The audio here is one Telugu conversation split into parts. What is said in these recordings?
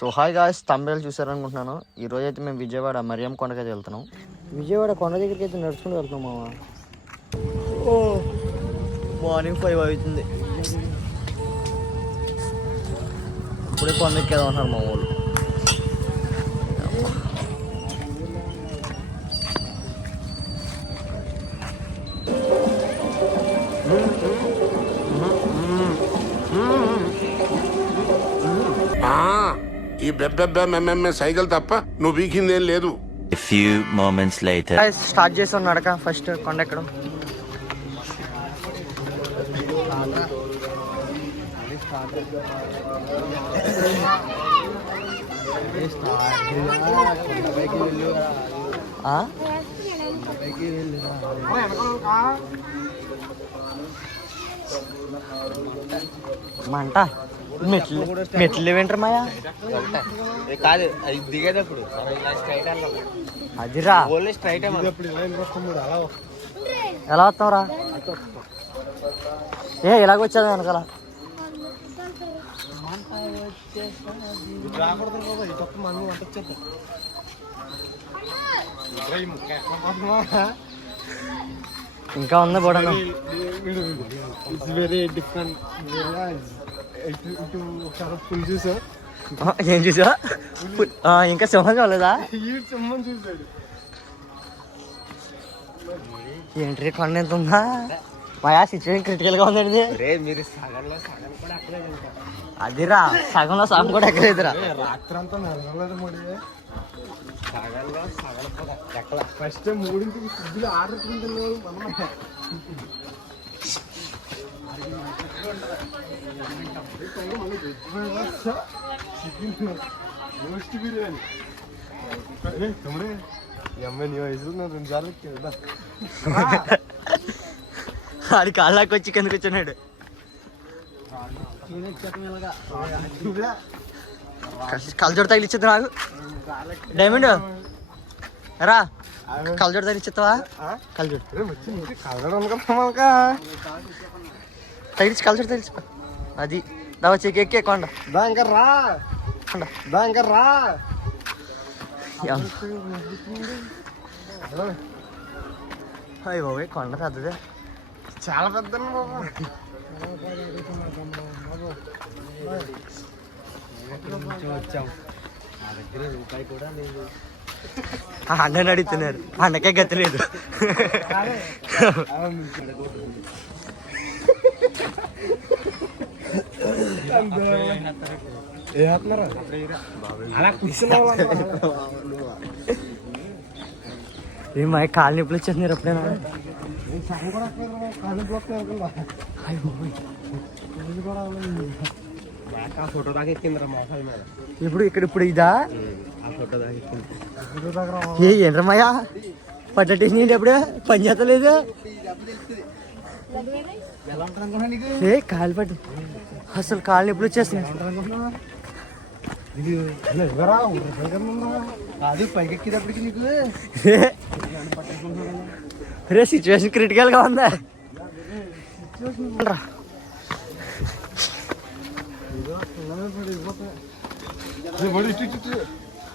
So hi guys, తంబేలు చూసారనుకుంటున్నాను. ఈరోజు అయితే మేము విజయవాడ మరియం కొండకైతే వెళ్తున్నాం. విజయవాడ కొండ దగ్గరికి అయితే నడుచుకుంటూ వెళ్తున్నాం మామ. ఓ మార్నింగ్ 5 అవుతుంది. ఇప్పుడే కొండ ఎక్కేదా ఉన్నారు మా వాళ్ళు. ఈ బెబ్బెబ్బెమ్మెమ్మె సైకిల్ తప్ప నువ్వు వీకిందేం లేదు. A few moments later. Start చేసాం నడక. ఫస్ట్ కొండ ఎక్కడం. మంట మెట్లు వింటర్ మాయా కాదు, అది దిగేటప్పుడు అదిరా స్ట్రైట్ ఎలా వస్తావురా? ఇలాగొచ్చాను వెనకాల. ఇంకా ఉంది బోడను. ఏం చూసా? ఇంకా సింహం చూడలేదా? ఏంటి కొండ ఎంత ఉందా మాయా? సిచ్యువేషన్ క్రిటికల్ గా ఉందండి. మీరు సగంలో సగం కూడా అక్కడే అదిరా, సగంలో సగం కూడా ఎక్కలేదురా. రాత్రంతా నడవలేదు మరి. సగంలో సగం కూడా ఎక్కడ ఫస్ట్ 3 ఆర్డర్ బిర్యానీ ఆడి కాళ్ళకి వచ్చి కిందకి వచ్చాడు. కలజోడు తగిలిచ్చేది నాకు. డైమండ్ రా, కలజోడు తగిలిచ్చేస్తావా? కలజోడు తగిలిచ్చి కలజోడు తగిలిచ్చుకో. అది దా వచ్చి ఎక్కే కొండ. రా అయ్యి బాబోయ్, కొండ పెద్దదే, చాలా పెద్ద. వచ్చాం, నా దగ్గర రూపాయి కూడా లేదు. అన్నని అడుగుతున్నారు, అన్నకే గతి లేదు. ఏమా కాలు నొప్పులు వచ్చేస్తున్నారు ఎప్పుడైనా? ఫోటో దాకా ఎక్కిందిరా మోసాల మీద. ఇప్పుడు ఇదా? ఫోటో దాకా ఎక్కింది. ఏంటమ్మయ్యా పట్టేసి ఎప్పుడు పని చేస్తలేదు. కాలు పట్టి అసలు కాలు నొప్పులు వచ్చేస్తున్నాయి. అది పైకి ఎక్కేటప్పటికి నీకు రే సిచ్యువేషన్ క్రిటికల్ గా ఉందా?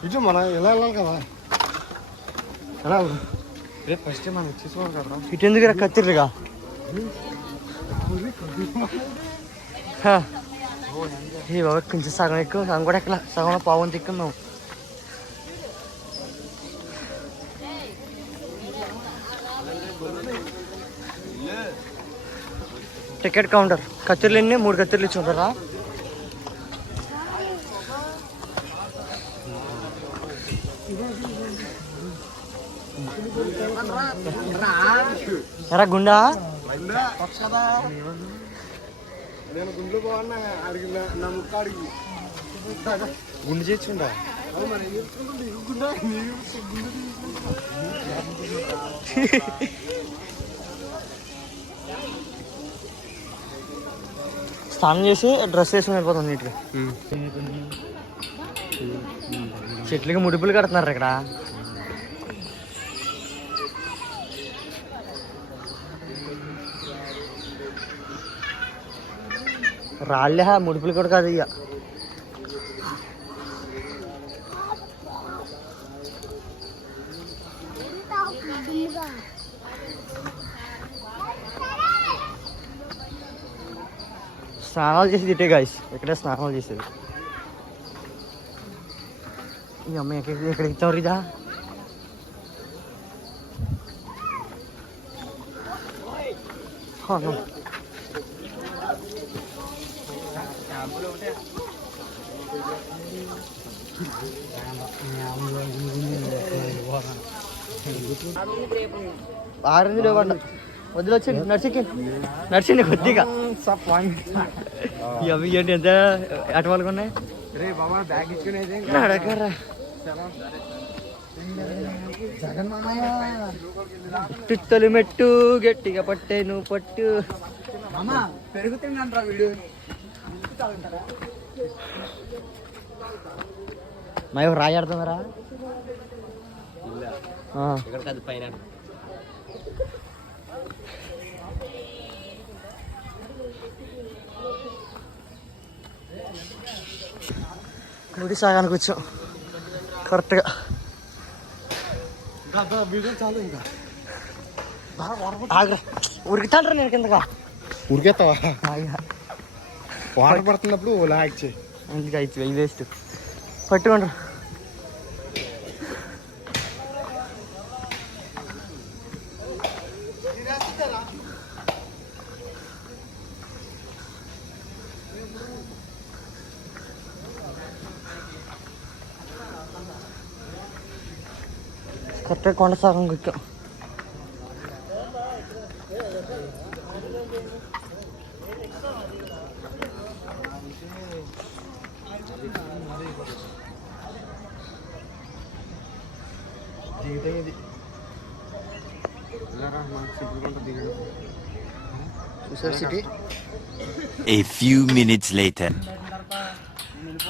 ఇటు మనం ఎలా వెళ్ళాలి కదా, ఎలా రేపు ఫస్ట్ మనం వచ్చేసుకోవాలి కదా. ఇటు ఎందుకు కత్తిరిగా? ఏ బాబా, కొంచెం సగం ఎక్కువ, సగం కూడా ఎక్కలా, సగంలో పావంతి ఎక్కువ మేము. Ticket counter. కత్తిర్లు ఎన్ని? 3 కత్తిర్లు ఇచ్చి ఉంటారా? ఎరా గుండా నేను గుండెలు బాగున్నా అడిగిన నా ముక్క అడిగి గుండు చేర్చుంటా. స్నానం చేసి డ్రెస్ వేసుకుని వెళ్ళిపోతాం నీట్గా. చెట్లకి ముడిపులు కడుతున్నారు ఇక్కడ. రాళ్ళే ముడుపులు కూడా కాదు ఇక. స్నానాలు చేసేది ఇటే గాయస్, ఇక్కడే స్నానాలు చేసేది. ఈ అమ్మాయి ఎక్కడికి ఇచ్చావు ఇదా? ఆరెంజ్ లేవండ వదిలొచ్చింది, నడిచింది కొద్దిగా. ఈ అవి ఏంటి ఎంత అటు వాళ్ళకు ఉన్నాయి అడగరా. తుత్తలు మెట్టు గట్టిగా పట్టే నువ్వు పట్టు పెరుగుతుందంటారా వీడియో. మా రాయి ఆడుతున్నారా? పైన గుడి సాగానికి వచ్చాం కరెక్ట్గా. చాలు ఇంకా ఉరికితాండ్రా నేను కిందగా. ఉరికెత్తావా? వాటర్ పడుతున్నప్పుడు లాగ్ చేయి. అందుకే అయితే వేస్ట్ పట్టుకోండి. కరెక్ట్గా కొండ సాగం ఎక్కాం. City. A few minutes later.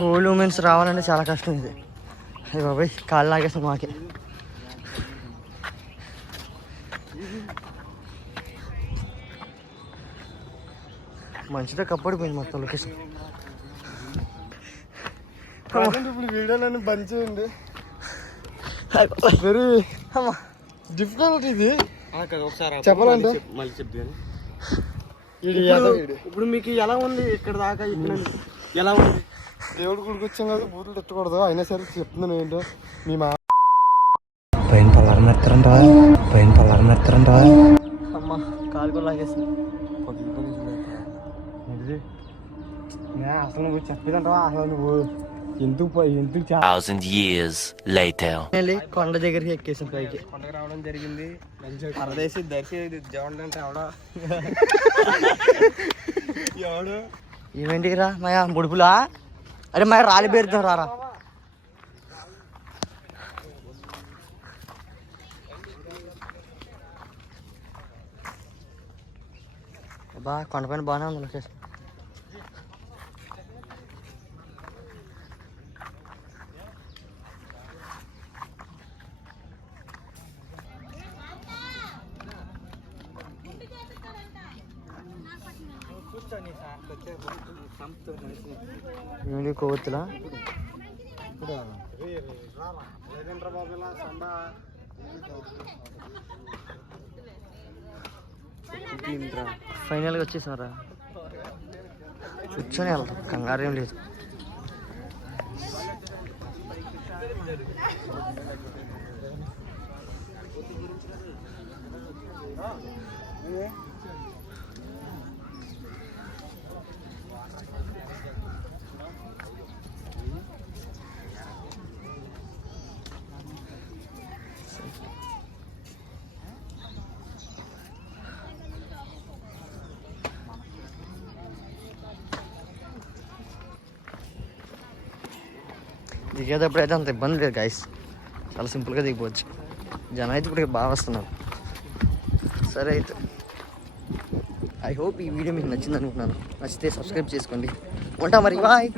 Old women's రావాలంటే చాలా కష్టం ఇది. అయ్యి బాబాయ్ కాళ్ళు లాగేస్తాం మాకే. మంచిగా కప్పడిపోయింది మొత్తం లొకేషన్. ఇప్పుడు వీడియోలన్నీ బంద్ చేయండి. వెరీ డిఫికల్ట్ ఇది చెప్పాలంటే. ఇప్పుడు మీకు ఎలా ఉంది ఇక్కడ దాకా? ఇక్కడ ఎలా ఉంది? దేవుడు గుడికి వచ్చాం కదా, బూతులు తిట్టకూడదు. అయినా సరే చెప్తున్నాను ఏంటో. మీ మా పైన పల్లారమెత్తరంటా అమ్మ కాలు కూడా లాగేసింది. అసలు నువ్వు చెప్పేదంటావా? అసలు నువ్వు ఎందుకు 1,000 years later. కొండ దగ్గరికి ఎక్కేసాం పైకి. కొండకు రావడం జరిగింది. పరదేశి దర్శి జవండి అంటే ఎవడు ఏమేంటికి రా మాయా ముడుపులా? అరే మాయ రాలి పేరుతాం రారా. బా కొండపైన బాగానే ఉంది లొకేషన్. ఏంటి కొవ్వొత్తులా? ఫైనల్గా వచ్చేసినారా? కూర్చొని వెళ్తాం, కంగారు ఏం లేదు. దిగేటప్పుడు అయితే అంత ఇబ్బంది లేదు గాయస్, చాలా సింపుల్గా దిగిపోవచ్చు. జనం అయితే ఇప్పుడు బాగా వస్తున్నారు. సరే అయితే ఐ హోప్ ఈ వీడియో మీకు నచ్చింది అనుకుంటున్నాను. నచ్చితే సబ్స్క్రైబ్ చేసుకోండి. ఉంటా మరి, బాయ్.